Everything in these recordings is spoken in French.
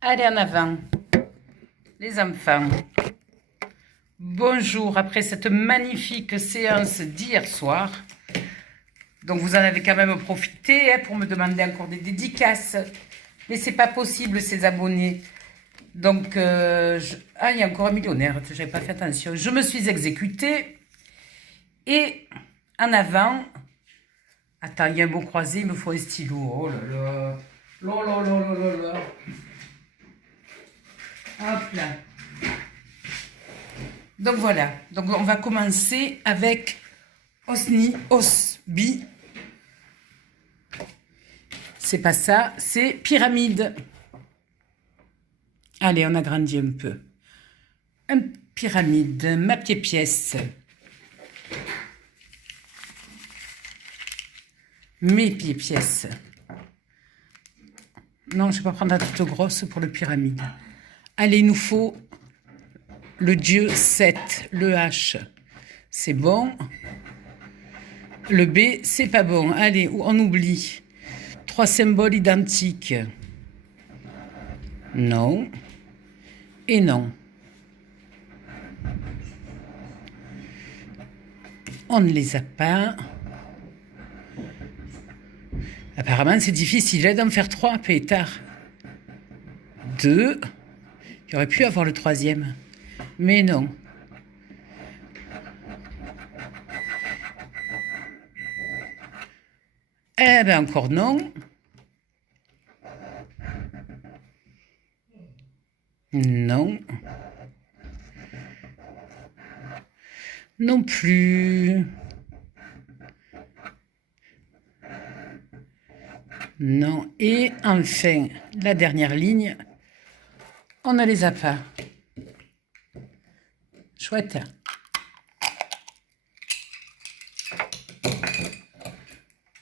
Allez en avant, les enfants. Bonjour, après cette magnifique séance d'hier soir. Donc vous en avez quand même profité pour me demander encore des dédicaces. Mais c'est pas possible ces abonnés. Donc, ah, il y a encore un millionnaire, je n'avais pas fait attention. Je me suis exécutée. Et en avant, attends, il y a un beau croisé, il me faut un stylo. Oh là là. Là là là là là là. Hop là. Donc voilà, donc on va commencer avec Osni, Osbi. C'est pas ça, c'est pyramide. Allez, on agrandit un peu. Un pyramide, ma pièce. Mes pièces. Non, je vais pas prendre la toute grosse pour le pyramide. Allez, il nous faut le dieu 7, le H. C'est bon. Le B, c'est pas bon. Allez, on oublie. 3 symboles identiques. Non. Et non. On ne les a pas. Apparemment, c'est difficile d'en faire 3, pétard. 2. Il aurait pu avoir le 3e. Mais non. Eh ben encore non. Non. Non plus. Non. Et enfin, la dernière ligne, on ne les a pas. Chouette.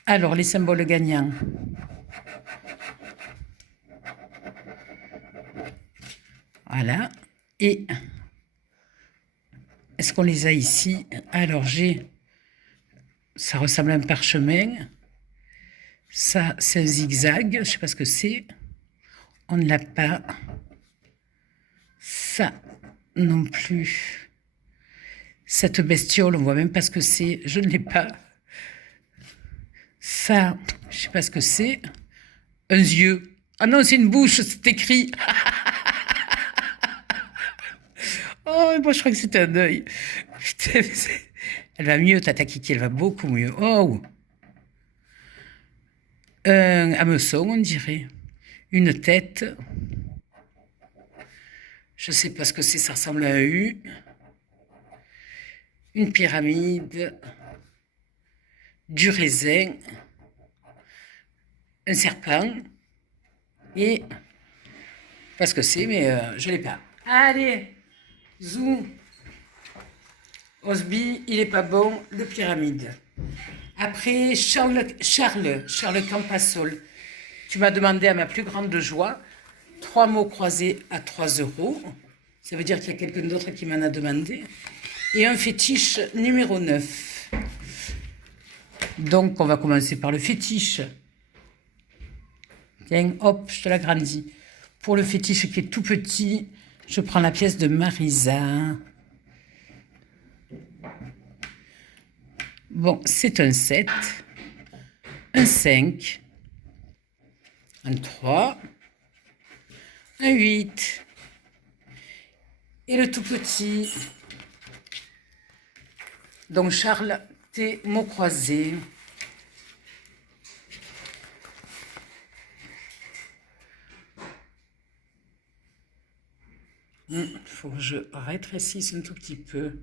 Alors, les symboles gagnants. Voilà. Et est-ce qu'on les a ici? Alors, j'ai... Ça ressemble à un parchemin. Ça, c'est un zigzag. Je ne sais pas ce que c'est. On ne l'a pas. Ça, non plus. Cette bestiole, on ne voit même pas ce que c'est. Je ne l'ai pas. Ça, je ne sais pas ce que c'est. Un yeux. Ah non, c'est une bouche, c'est écrit. Oh, moi je crois que c'était un œil. Putain, elle va mieux, Tata Kiki, elle va beaucoup mieux. Oh, un hameçon, on dirait. Une tête. Je sais pas ce que c'est, ça ressemble à un U. Une pyramide. Du raisin. Un serpent. Et, pas ce que c'est, mais je l'ai pas. Allez, zou. Osby, il est pas bon, le pyramide. Après, Charles Campassol, tu m'as demandé à ma plus grande joie 3 mots croisés à 3 euros. Ça veut dire qu'il y a quelqu'un d'autre qui m'en a demandé. Et un fétiche numéro 9. Donc, on va commencer par le fétiche. Tiens, hop, je te l'agrandis. Pour le fétiche qui est tout petit, je prends la pièce de Marisa. Bon, c'est un 7, un 5, un 3, un 8. Et le tout petit. Donc, Charles T. mots croisés. Il faut que je rétrécisse un tout petit peu.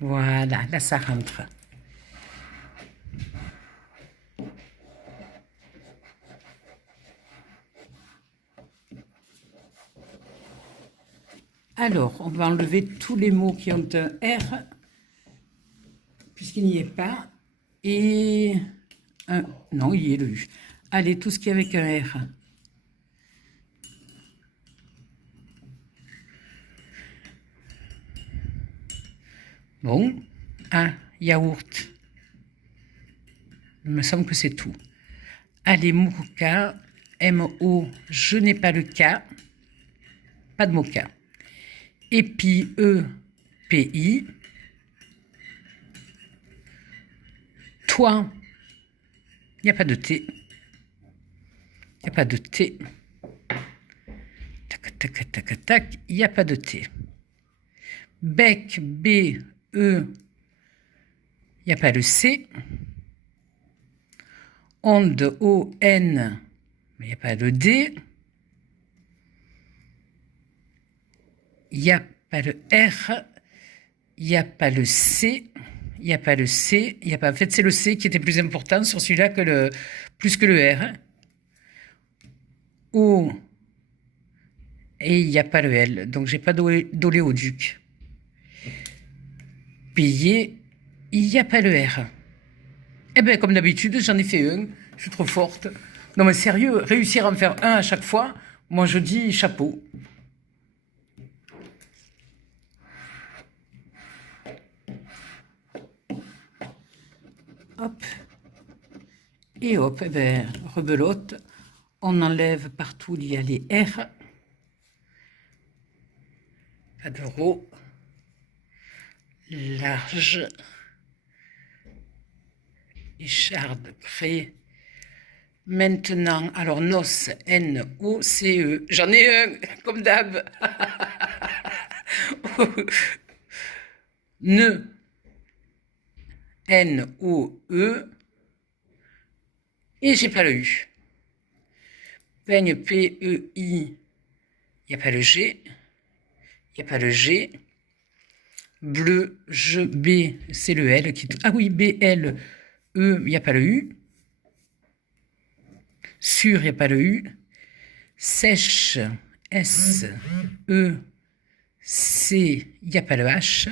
Voilà, là ça rentre. Alors, on va enlever tous les mots qui ont un R, puisqu'il n'y est pas. Et un... Non, il y est le U. Allez, tout ce qui est avec un R. Bon, un yaourt. Il me semble que c'est tout. Allez, Mouka, M-O, je n'ai pas le K. pas de moka. Épi, E-P-I. Toi, il n'y a pas de T. Il n'y a pas de T. Tac, tac, tac, tac, il n'y a pas de T. Bec, B, E, il n'y a pas de C. Onde, O, N, mais il n'y a pas de D. Il n'y a pas de R. Il n'y a pas le C. Il n'y a pas le C. Il n'y a pas... En fait, c'est le C qui était plus important sur celui-là que plus que le R. O. Et il n'y a pas le L. Donc, j'ai pas d'oléoduc. Payé. Il n'y a pas le R. Eh bien, comme d'habitude, j'en ai fait un. Je suis trop forte. Non, mais sérieux, réussir à en faire un à chaque fois, moi, je dis chapeau. Hop. Et hop, eh ben, rebelote. On enlève partout, il y a les R. Pas de rho. Large. Écharde, près. Maintenant, alors, NOCE, N-O-C-E. J'en ai un, comme d'hab. Ne. N-O-E. Et j'ai pas le U. Peigne, P-E-I. Il n'y a pas le G. Il n'y a pas le G. Bleu, je, B, c'est le L. Ah oui, B-L, E, il n'y a pas le U. Sur, il n'y a pas le U. Sèche, S, E, C, il n'y a pas le H.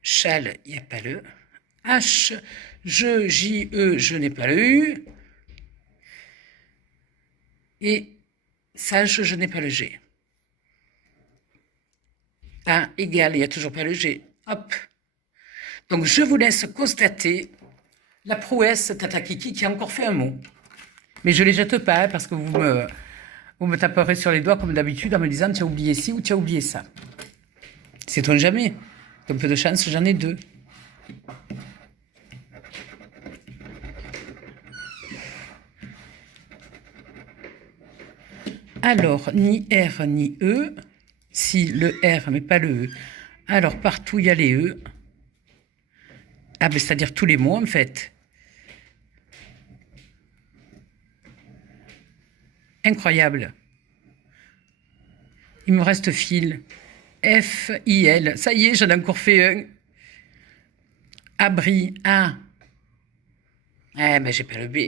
Châle, il n'y a pas le H. Je, J, E, je n'ai pas le U. Et sage, je n'ai pas le G. A égale, il n'y a toujours pas le G. Hop. Donc, je vous laisse constater la prouesse Tata Kiki qui a encore fait un mot. Mais je ne les jette pas hein, parce que vous me taperez sur les doigts comme d'habitude en me disant tu as oublié ci ou tu as oublié ça. Sait-on jamais. Un peu de chance, j'en ai deux. Alors, ni R ni E. Si, le R, mais pas le E. Alors, partout, il y a les E. Ah, ben, c'est-à-dire tous les mots, en fait. Incroyable. Il me reste fil. F, I, L. Ça y est, j'en ai encore fait un. Abri, A. Eh ben, j'ai pas le B.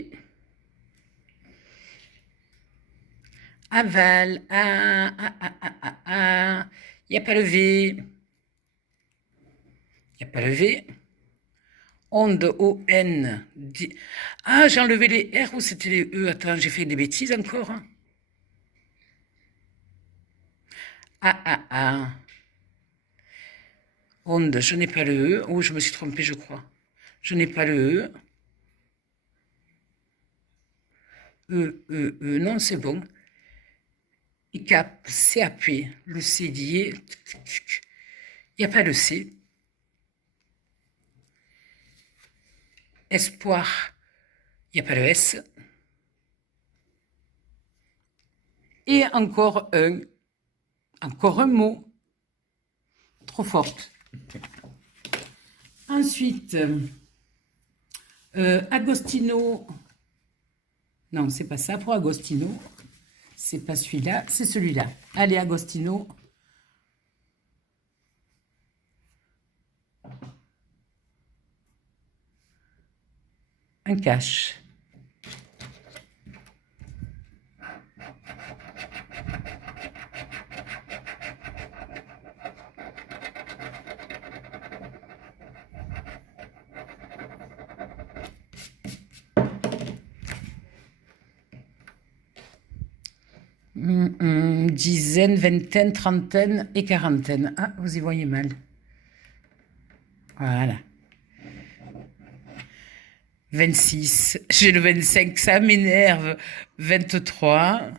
Aval, A, A. Il n'y a pas le V. Il n'y a pas le V. Onde, O-N. Ah, j'ai enlevé les R ou c'était les E? Attends, j'ai fait des bêtises encore. A. Onde, je n'ai pas le E. Oh, je me suis trompée, je crois. Je n'ai pas le E. Non, c'est bon. ICAP, CAP, le C lié. Il n'y a pas le C. Espoir, il n'y a pas le S. Et encore un mot. Trop forte. Ensuite, Agostino. Non, c'est pas ça pour Agostino. C'est pas celui-là, c'est celui-là. Allez, Agostino. Un cache. Dizaine, vingtaine, trentaine et quarantaine. Ah, vous y voyez mal. Voilà. 26. J'ai le 25, ça m'énerve. 23.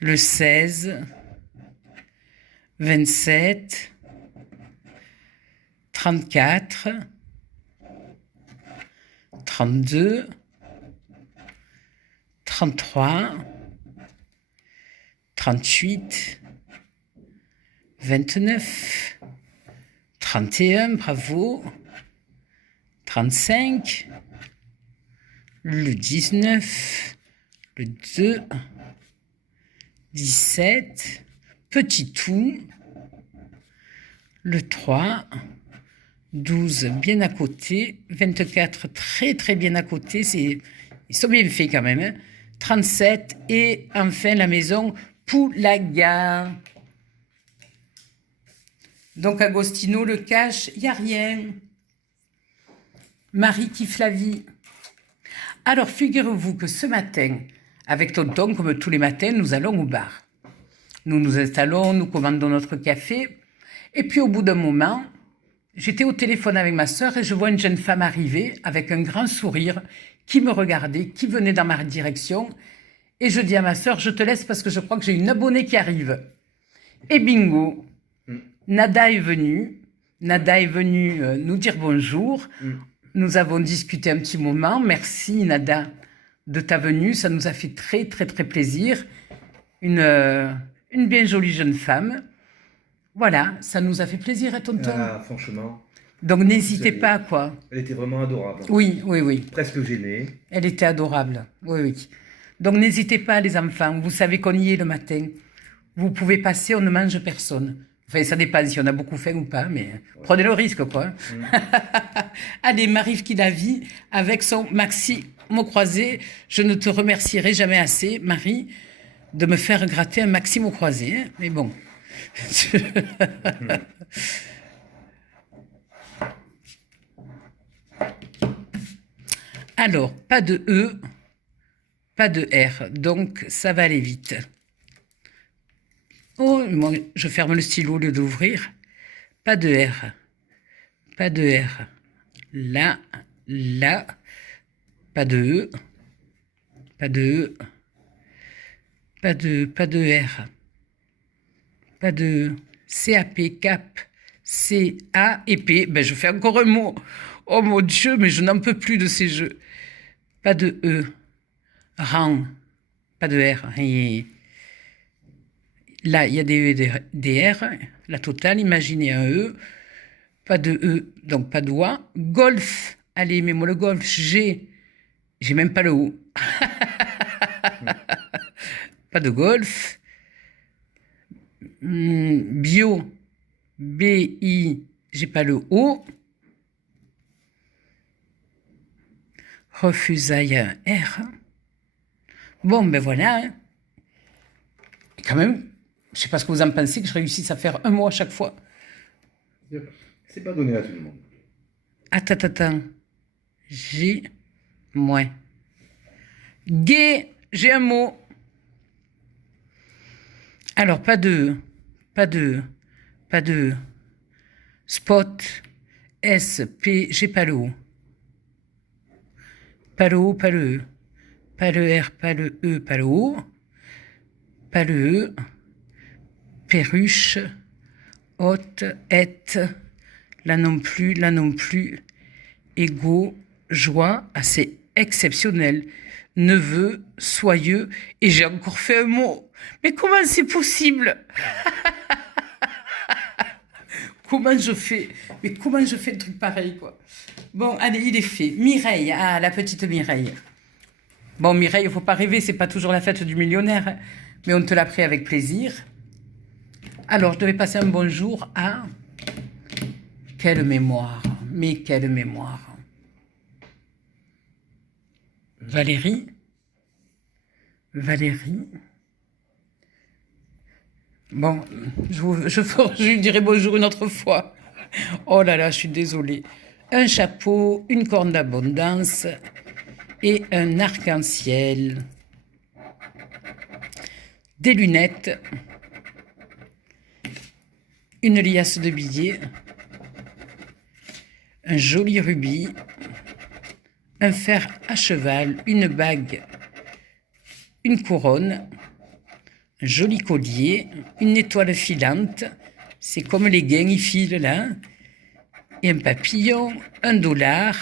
le 16, 27, 34, 32, 33, 38, 29, 31, bravo, 35, le 19, le 2, 17, petit tout, le 3, 12 bien à côté, 24 très très bien à côté, ils sont bien faits quand même, hein. 37 et enfin la maison Poulaga. Donc Agostino, le cash, il n'y a rien. Marie kiffe la vie. Alors figurez-vous que ce matin, avec Tonton, comme tous les matins, nous allons au bar. Nous nous installons, nous commandons notre café. Et puis au bout d'un moment, j'étais au téléphone avec ma sœur et je vois une jeune femme arriver avec un grand sourire qui me regardait, qui venait dans ma direction. Et je dis à ma sœur, je te laisse parce que je crois que j'ai une abonnée qui arrive. Et bingo, Nada est venue. Nada est venue nous dire bonjour. Nous avons discuté un petit moment. Merci Nada de ta venue. Ça nous a fait très très très plaisir. Une bien jolie jeune femme. Voilà, ça nous a fait plaisir, hein, tonton. Ah, franchement. Donc n'hésitez pas, quoi. Elle était vraiment adorable. Oui, oui, oui. Presque gênée. Elle était adorable. Oui, oui. Donc n'hésitez pas, les enfants. Vous savez qu'on y est le matin. Vous pouvez passer, on ne mange personne. Enfin, ça dépend si on a beaucoup faim ou pas, mais prenez le risque, quoi. Allez, m'arrive qui la vie avec son maxi mot croisé. Je ne te remercierai jamais assez, Marie, de me faire gratter un maxi mot croisé. Hein. Mais bon. Alors, pas de E, pas de R, donc ça va aller vite. Oh, moi, je ferme le stylo au lieu d'ouvrir. Pas de R, pas de R. Là, là, pas de E, pas de E, pas de R. Pas de CAP, CAP, CA et P. Ben, je fais encore un mot. Oh mon Dieu, mais je n'en peux plus de ces jeux. Pas de E. Rang. Pas de R. Et là, il y a des E et des R. La totale, imaginez un E. Pas de E, donc pas de O. Golf. Allez, mets-moi le golf. G. J'ai même pas le O. Pas de golf. Bio, B-I, j'ai pas le O. Refusailles, R. Bon, ben voilà. Hein. Et quand même, je sais pas ce que vous en pensez, que je réussisse à faire un mot à chaque fois. C'est pas donné à tout le monde. Attends. J'ai moins. Gay, j'ai un mot. Alors, pas de spot, S, P, j'ai pas le O. Pas le O, pas le E. Pas le R, pas le E, pas le O. Pas le E. Perruche, hôte, être. Là non plus. Égaux, joie, assez exceptionnel. Neveu, soyeux, et j'ai encore fait un mot. Mais comment c'est possible? Comment je fais un truc pareil, quoi? Bon, allez, il est fait. Mireille, la petite Mireille. Bon, Mireille, il faut pas rêver, c'est pas toujours la fête du millionnaire, hein, mais on te l'a pris avec plaisir. Alors, je devais passer un bonjour à... Quelle mémoire, mais quelle mémoire. Valérie. Bon, je lui dirai bonjour une autre fois. Oh là là, je suis désolée. Un chapeau, une corne d'abondance et un arc-en-ciel. Des lunettes. Une liasse de billets. Un joli rubis. Un fer à cheval, une bague, une couronne, un joli collier, une étoile filante, c'est comme les gains, ils filent là, et un papillon, $1,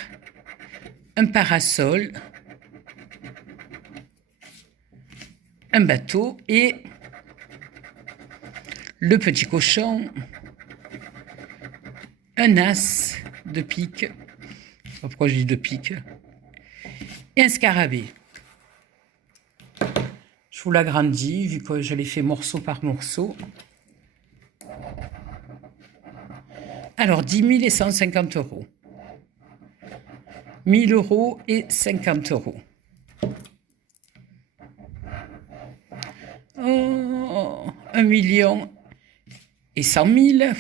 un parasol, un bateau et le petit cochon, un as de pique, je ne sais pas pourquoi je dis de pique, et un scarabée. Je vous l'agrandis, vu que je l'ai fait morceau par morceau. Alors, 10 000 et 150 euros. 1 000 euros et 50 euros. Oh, 1 million et 100 000.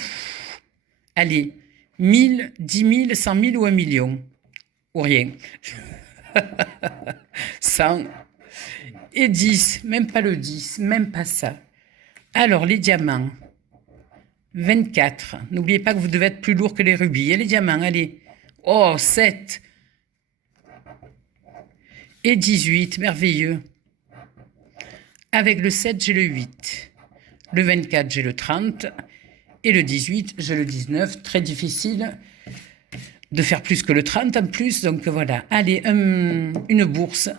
Allez, 1000, 10 000, 100 000 ou 1 million. Ou rien. 100 et 10, même pas le 10, même pas ça. Alors, les diamants. 24. N'oubliez pas que vous devez être plus lourd que les rubis. Et les diamants, allez. Oh, 7. Et 18, merveilleux. Avec le 7, j'ai le 8. Le 24, j'ai le 30. Et le 18, j'ai le 19. Très difficile de faire plus que le 30 en plus. Donc voilà. Allez, une bourse.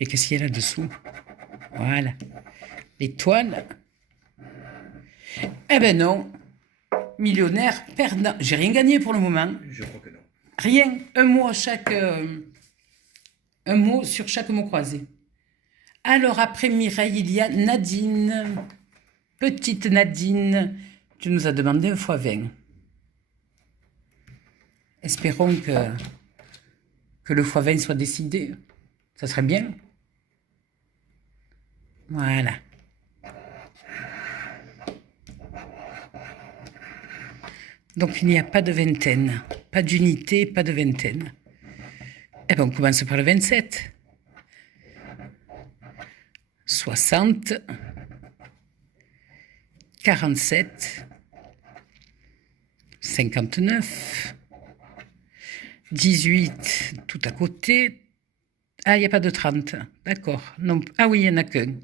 Et qu'est-ce qu'il y a là-dessous? Voilà. L'étoile. Eh ben non. Millionnaire perdant. J'ai rien gagné pour le moment. Je crois que non. Rien. Un mot à chaque... un mot sur chaque mot croisé. Alors après Mireille, il y a Nadine. Petite Nadine. Tu nous as demandé un x20. Espérons que le x20 soit décidé. Ça serait bien. Voilà. Donc il n'y a pas de vingtaine. Pas d'unité, pas de vingtaine. Eh bien, on commence par le 27. 60. 47. 59. 18, tout à côté. Ah, il n'y a pas de 30. D'accord. Non. Ah oui, il n'y en a qu'un.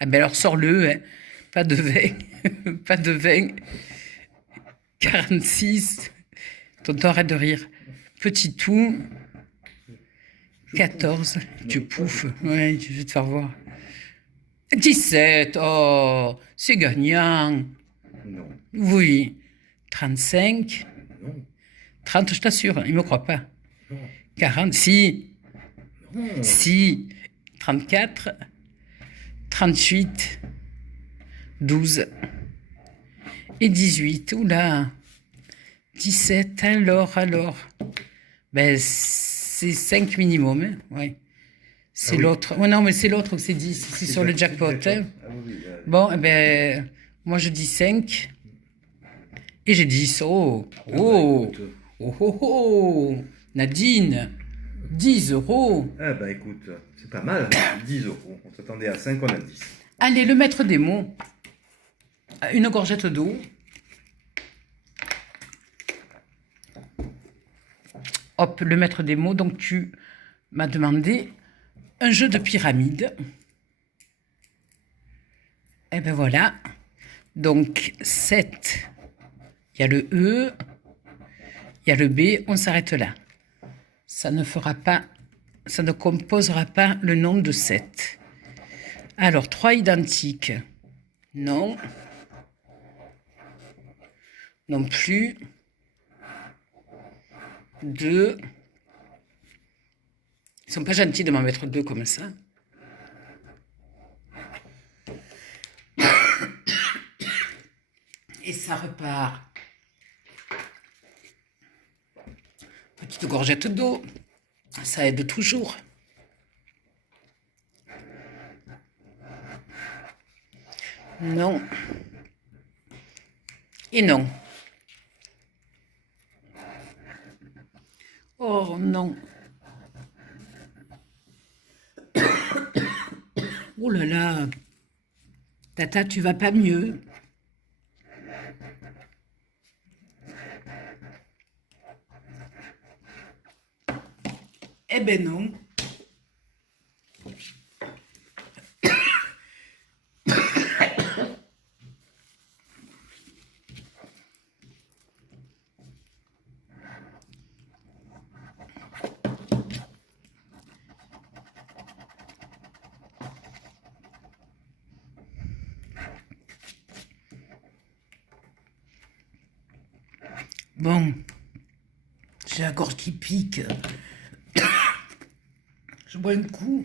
Ah ben alors, sors-le. Hein. Pas de 20. Pas de 20. 46. Tonton, arrête de rire. Petit tout. 14. Tu pouffes. Ouais, je vais te faire voir. 17. Oh, c'est gagnant. Non. Oui. 35. Non. 30, je t'assure, il ne me croit pas. Non. 40, si. Non. Si. 34. 38. 12. Et 18. Oula. 17. Alors. Ben, c'est 5 minimum. Hein. Ouais. C'est l'autre. Oh, non, mais c'est l'autre que c'est 10. C'est sur le jackpot. Hein. Ah oui, Bon, eh ben, moi je dis 5. Et j'ai 10. Oh. Oh. Oh. Nadine. 10 euros. Ah bah écoute, c'est pas mal. 10 euros. On s'attendait à 5, on a 10. Allez, le maître des mots. Une gorgette d'eau. Hop, le maître des mots. Donc, tu m'as demandé un jeu de pyramide. Et ben voilà. Donc, 7. Il y a le E. Il y a le B. On s'arrête là. Ça ne fera pas, ça ne composera pas le nombre de 7. Alors, 3 identiques. Non. Non plus. 2. Ils sont pas gentils de m'en mettre 2 comme ça. Et ça repart. Petite gorgette d'eau. Ça aide toujours. Non. Et non. Oh non. Oh là là. Tata, tu vas pas mieux. Eh ben non. Bon, j'ai la gorge qui pique. Je bois un coup.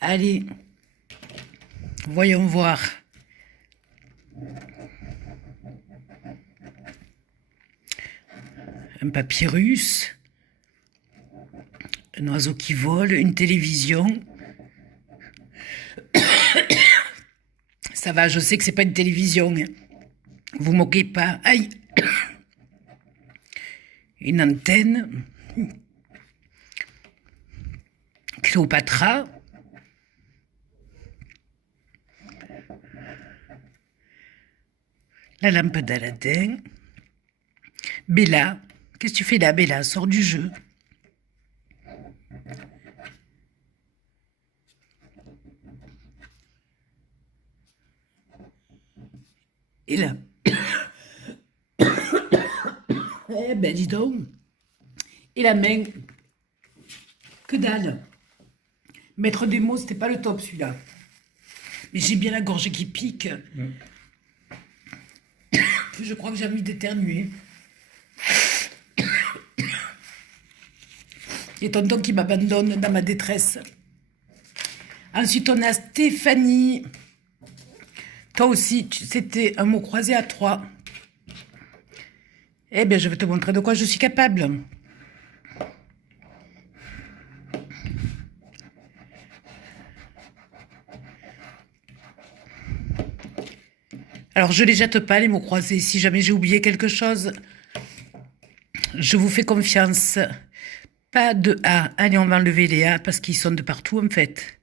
Allez, voyons voir. Un papyrus, un oiseau qui vole, une télévision. Ça va, je sais que c'est pas une télévision. Hein. Vous moquez pas. Aïe. Une antenne. Cléopâtra. La lampe d'Aladin. Bella. Qu'est-ce que tu fais là, Bella? Sors du jeu. Et là. Eh ben, dis donc. Et la main. Que dalle. Maître des mots, c'était pas le top, celui-là. Mais j'ai bien la gorge qui pique. Je crois que j'ai envie d'éternuer. Et tonton qui m'abandonne dans ma détresse. Ensuite, on a Stéphanie. Toi aussi, c'était un mot croisé à 3. Eh bien, je vais te montrer de quoi je suis capable. Alors, je ne les jette pas, les mots croisés. Si jamais j'ai oublié quelque chose, je vous fais confiance. Pas de A. Allez, on va enlever les A parce qu'ils sont de partout, en fait.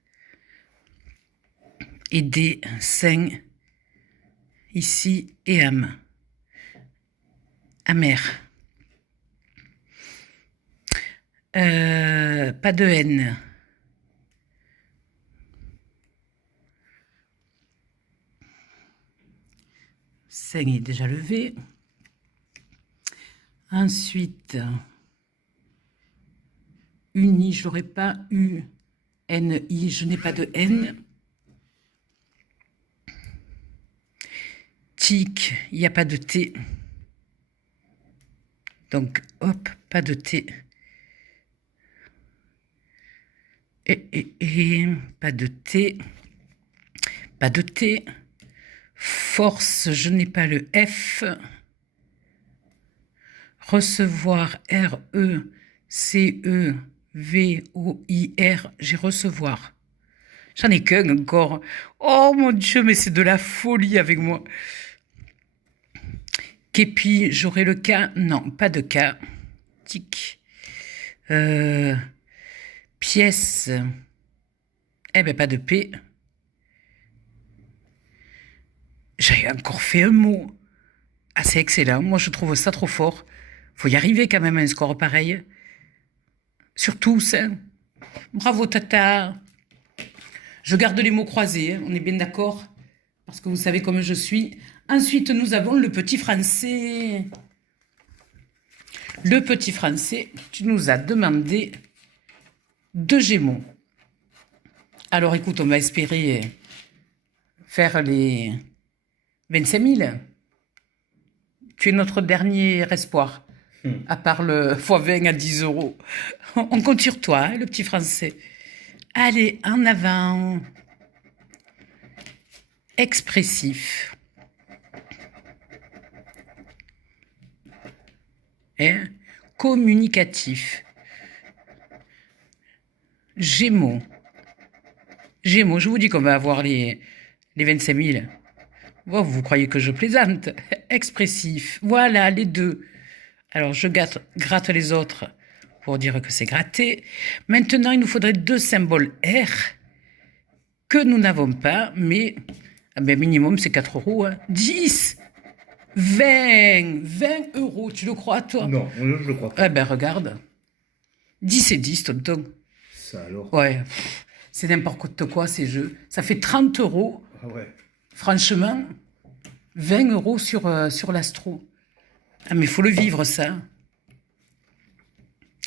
Et D, sain, ici, et âme. Amer. Pas de N. Sain est déjà levé. Ensuite, uni, je n'aurai pas U, N, I, je n'ai pas de N. Tic, il n'y a pas de T. Donc, hop, pas de T. Et pas de T. Pas de T. Force, je n'ai pas le F. Recevoir, R-E-C-E-V-O-I-R, j'ai recevoir. J'en ai qu'un encore. Oh mon Dieu, mais c'est de la folie avec moi. Képi, j'aurai le K. Non, pas de K. Tic. Pièce. Eh ben, pas de P. J'ai encore fait un mot. Ah, c'est excellent. Moi, je trouve ça trop fort. Faut y arriver quand même à un score pareil. Surtout, ça. Bravo, Tata. Je garde les mots croisés, hein. On est bien d'accord? Parce que vous savez comme je suis. Ensuite, nous avons le petit français. Le petit français, tu nous as demandé 2 Gémeaux. Alors, écoute, on va espérer faire les 25 000. Tu es notre dernier espoir. À part le x20 à 10 €. On compte sur toi, hein, le petit français. Allez, en avant. Expressif. Hein? Communicatif. Gémeaux. Gémeaux, je vous dis qu'on va avoir les 25 000. Oh, vous croyez que je plaisante? Expressif. Voilà, les 2. Alors, je gratte les autres pour dire que c'est gratté. Maintenant, il nous faudrait 2 symboles R que nous n'avons pas, mais ben, minimum, c'est 4 €. Hein. 10, 20 €. Tu le crois, toi? Non, je ne le crois pas. Eh ben, regarde. 10 et 10, tonton. Ça alors? Ouais, c'est n'importe quoi, ces jeux. Ça fait 30 €. Ah ouais. Franchement, 20 € sur l'astro. Ah, mais il faut le vivre, ça.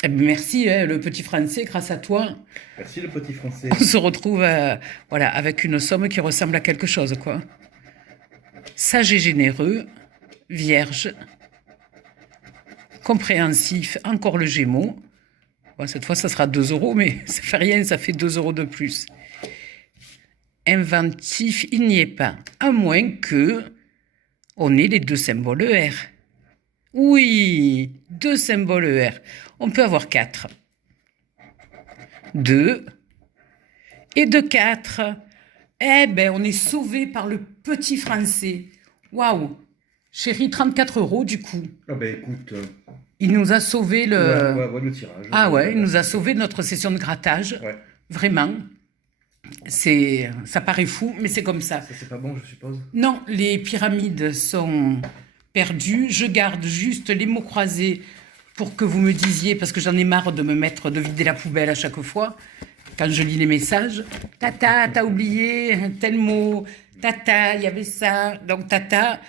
Eh ben, merci, hein, le petit français, grâce à toi, Merci le petit français. on se retrouve voilà, avec une somme qui ressemble à quelque chose, quoi. Sage et généreux, vierge, compréhensif, encore le Gémeaux. Bon, cette fois, ça sera 2 euros, mais ça fait rien, ça fait 2 euros de plus. Inventif, il n'y est pas, à moins que on ait les 2 symboles ER. Oui, 2 symboles ER. On peut avoir 4. 2 et 2, 4. Eh ben, on est sauvé par le petit français. Waouh! Chérie, 34 euros du coup. Ah ben écoute, Il nous a sauvé le... ouais, le tirage. Ah ouais, il nous a sauvé notre session de grattage. Ouais. Vraiment. Ça paraît fou, mais c'est comme ça. Ça c'est pas bon, je suppose. Non, les pyramides sont perdues. Je garde juste les mots croisés pour que vous me disiez, parce que j'en ai marre de de vider la poubelle à chaque fois, quand je lis les messages. Tata, t'as oublié tel mot. Tata, il y avait ça. Donc Tata,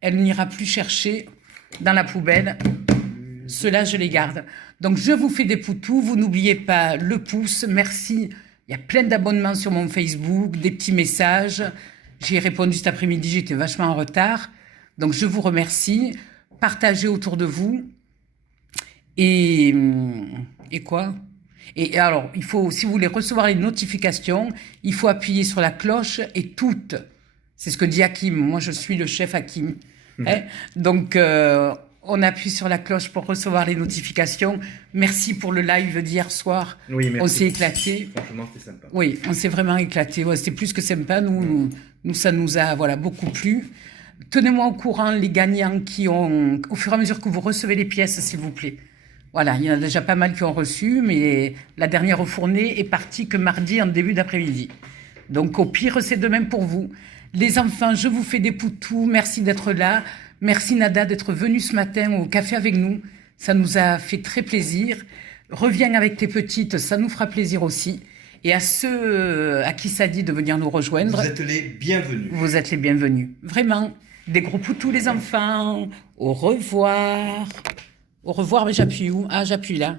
elle n'ira plus chercher dans la poubelle. Ceux-là, je les garde. Donc je vous fais des poutous. Vous n'oubliez pas le pouce. Merci. Il y a plein d'abonnements sur mon Facebook, des petits messages. J'ai répondu cet après-midi, j'étais vachement en retard. Donc je vous remercie. Partagez autour de vous. Et quoi? Et alors, il faut, si vous voulez recevoir les notifications, il faut appuyer sur la cloche et toutes. C'est ce que dit Hakim. Moi, je suis le chef Hakim. Hein? Donc, on appuie sur la cloche pour recevoir les notifications. Merci pour le live d'hier soir. Oui, merci. On s'est éclaté. Franchement, c'était sympa. Oui, on s'est vraiment éclaté. Ouais, c'était plus que sympa. Nous, ça nous a voilà, beaucoup plu. Tenez-moi au courant, les gagnants qui ont, au fur et à mesure que vous recevez les pièces, s'il vous plaît. Voilà, il y en a déjà pas mal qui ont reçu, mais la dernière fournée est partie que mardi en début d'après-midi. Donc au pire, c'est de même pour vous. Les enfants, je vous fais des poutous. Merci d'être là. Merci Nada d'être venue ce matin au café avec nous. Ça nous a fait très plaisir. Reviens avec tes petites, ça nous fera plaisir aussi. Et à ceux à qui ça dit de venir nous rejoindre, Vous êtes les bienvenus. vous êtes les bienvenus. Vraiment. Des gros poutous les enfants. Au revoir. Au revoir, mais j'appuie où? Ah, j'appuie là.